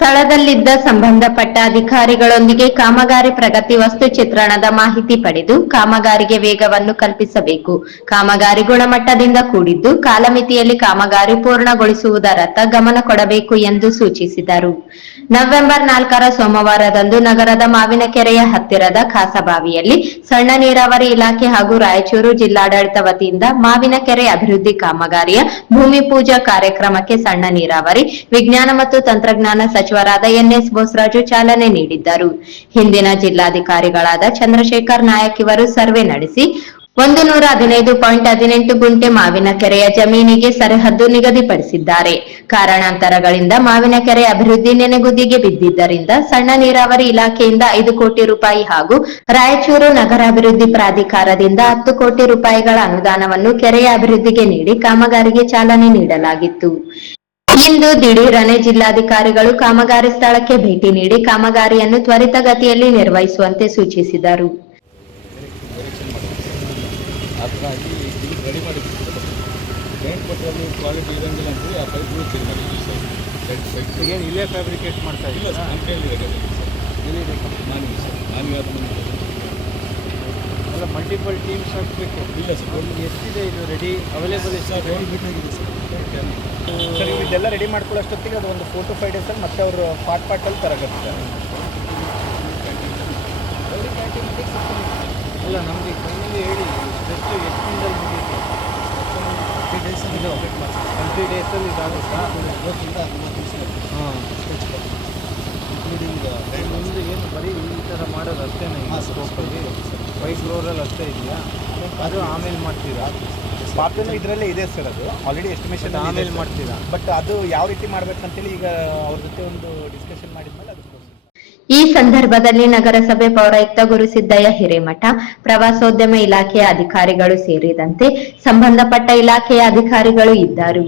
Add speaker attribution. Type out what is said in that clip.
Speaker 1: ಸ್ಥಳದಲ್ಲಿದ್ದ ಸಂಬಂಧಪಟ್ಟ ಅಧಿಕಾರಿಗಳೊಂದಿಗೆ ಕಾಮಗಾರಿ ಪ್ರಗತಿ ವಸ್ತು ಚಿತ್ರಣದ ಮಾಹಿತಿ ಪಡೆದು ಕಾಮಗಾರಿಗೆ ವೇಗವನ್ನು ಕಲ್ಪಿಸಬೇಕು. ಕಾಮಗಾರಿ ಗುಣಮಟ್ಟದಿಂದ ಕೂಡಿದ್ದು ಕಾಲಮಿತಿಯಲ್ಲಿ ಕಾಮಗಾರಿ ಪೂರ್ಣಗೊಳಿಸುವುದರತ್ತ ಗಮನ ಕೊಡಬೇಕು ಎಂದು ಸೂಚಿಸಿದರು. ನವೆಂಬರ್ ನಾಲ್ಕರ ಸೋಮವಾರದಂದು ನಗರದ ಮಾವಿನಕೆರೆಯ ಹತ್ತಿರದ ಖಾಸಬಾವಿಯಲ್ಲಿ ಸಣ್ಣ ನೀರಾವರಿ ಇಲಾಖೆ ಹಾಗೂ ರಾಯಚೂರು ಜಿಲ್ಲಾಡಳಿತ ವತಿಯಿಂದ ಮಾವಿನಕೆರೆ ಅಭಿವೃದ್ಧಿ ಕಾಮಗಾರಿಯ ಭೂಮಿ ಪೂಜಾ ಕಾರ್ಯಕ್ರಮಕ್ಕೆ ಸಣ್ಣ ನೀರಾವರಿ, ವಿಜ್ಞಾನ ಮತ್ತು ತಂತ್ರಜ್ಞಾನ ಸಚಿವರಾದ ಎನ್ಎಸ್ ಬೋಸರಾಜು ಚಾಲನೆ ನೀಡಿದ್ದರು. ಹಿಂದಿನ ಜಿಲ್ಲಾಧಿಕಾರಿಗಳಾದ ಚಂದ್ರಶೇಖರ್ ನಾಯಕ್ ಇವರು ಸರ್ವೆ ನಡೆಸಿ, ಒಂದು ನೂರ ಹದಿನೈದು ಪಾಯಿಂಟ್ ಹದಿನೆಂಟು ಗುಂಟೆ ಮಾವಿನ ಕೆರೆಯ ಜಮೀನಿಗೆ ಸರಹದ್ದು ನಿಗದಿಪಡಿಸಿದ್ದಾರೆ. ಕಾರಣಾಂತರಗಳಿಂದ ಮಾವಿನ ಕೆರೆ ಅಭಿವೃದ್ಧಿ ನೆನೆಗುದಿಗೆ ಬಿದ್ದಿದ್ದರಿಂದ ಸಣ್ಣ ನೀರಾವರಿ ಇಲಾಖೆಯಿಂದ ಐದು ಕೋಟಿ ರೂಪಾಯಿ ಹಾಗೂ ರಾಯಚೂರು ನಗರಾಭಿವೃದ್ಧಿ ಪ್ರಾಧಿಕಾರದಿಂದ ಹತ್ತು ಕೋಟಿ ರೂಪಾಯಿಗಳ ಅನುದಾನವನ್ನು ಕೆರೆಯ ಅಭಿವೃದ್ಧಿಗೆ ನೀಡಿ ಕಾಮಗಾರಿಗೆ ಚಾಲನೆ ನೀಡಲಾಗಿತ್ತು. ಇಂದು ದಿಢೀರನೆ ಜಿಲ್ಲಾಧಿಕಾರಿಗಳು ಕಾಮಗಾರಿ ಸ್ಥಳಕ್ಕೆ ಭೇಟಿ ನೀಡಿ ಕಾಮಗಾರಿಯನ್ನು ತ್ವರಿತಗತಿಯಲ್ಲಿ ನಿರ್ವಹಿಸುವಂತೆ ಸೂಚಿಸಿದರು.
Speaker 2: ಮಲ್ಟಿಪಲ್ ಟೀಮ್ಸ್ ಹಾಕಬೇಕು
Speaker 3: ಇಲ್ಲ ಸರ್.
Speaker 2: ಎಷ್ಟಿದೆ ಇದು
Speaker 3: ready available ready
Speaker 4: sir. Sir ಇದೆಲ್ಲ ರೆಡಿ ಮಾಡ್ಕೊಳ್ಳೋಷ್ಟೊತ್ತಿಗೆ ಅದು ಒಂದು ಫೋರ್ ಟು ಫೈವ್ ಡೇಸಲ್ಲಿ ಮತ್ತೆ ಅವರು ಪಾಟ್ ಪಾರ್ಟಲ್ಲಿ ತರಗತ್ತೆ
Speaker 2: ಅಲ್ಲ ನಮಗೆ ಕೈಯಲ್ಲಿ ಹೇಳಿ ಎಷ್ಟು ಎಷ್ಟು ದಿನದಲ್ಲಿ ಮುಗಿಯುತ್ತೆ?
Speaker 3: ತ್ರೀ ಡೇಸ್
Speaker 2: ಇದು ಟ್ವೆಂಟಿ ಡೇಸಲ್ಲಿ ಇದಾಗುತ್ತಾ?
Speaker 3: ಇವತ್ತಿಂದ ಹದಿನಾಲ್ಕು ದಿವಸ
Speaker 2: ಹಾಂ.
Speaker 3: ಇನ್ಕ್ಲೂಡಿಂಗ್
Speaker 2: ಮುಂದೆ ಏನು ಬರೀ ಈ ಥರ ಮಾಡೋದು ಅಷ್ಟೇ
Speaker 3: ಸರ್
Speaker 2: ಸ್ಕೋಪಲ್ಲಿ ವೈಟ್ ಫ್ಲೋರಲ್ಲಿ ಅಷ್ಟೇ ಇದೆಯಾ? ಅದು ಆಮೇಲೆ ಮಾಡ್ತೀರಾ?
Speaker 4: ಪಾರ್ಟನ್ನು ಇದರಲ್ಲೇ ಇದೆ ಸರ್ ಅದು. ಆಲ್ರೆಡಿ ಎಸ್ಟಿಮೇಷನ್
Speaker 2: ಆಮೇಲೆ ಮಾಡ್ತೀರಾ?
Speaker 4: ಬಟ್ ಅದು ಯಾವ ರೀತಿ ಮಾಡ್ಬೇಕಂತೇಳಿ ಈಗ ಅವ್ರ ಜೊತೆ ಒಂದು ಡಿಸ್ಕಷನ್ ಮಾಡಿದ್ಮೇಲೆ ಅದು.
Speaker 1: ಈ ಸಂದರ್ಭದಲ್ಲಿ ನಗರಸಭೆ ಪೌರಾಯುಕ್ತ ಗುರುಸಿದ್ದಯ್ಯ ಹಿರೇಮಠ ಪ್ರವಾಸೋದ್ಯಮ ಇಲಾಖೆಯ ಅಧಿಕಾರಿಗಳು ಸೇರಿದಂತೆ ಸಂಬಂಧಪಟ್ಟ ಇಲಾಖೆಯ ಅಧಿಕಾರಿಗಳು ಇದ್ದರು.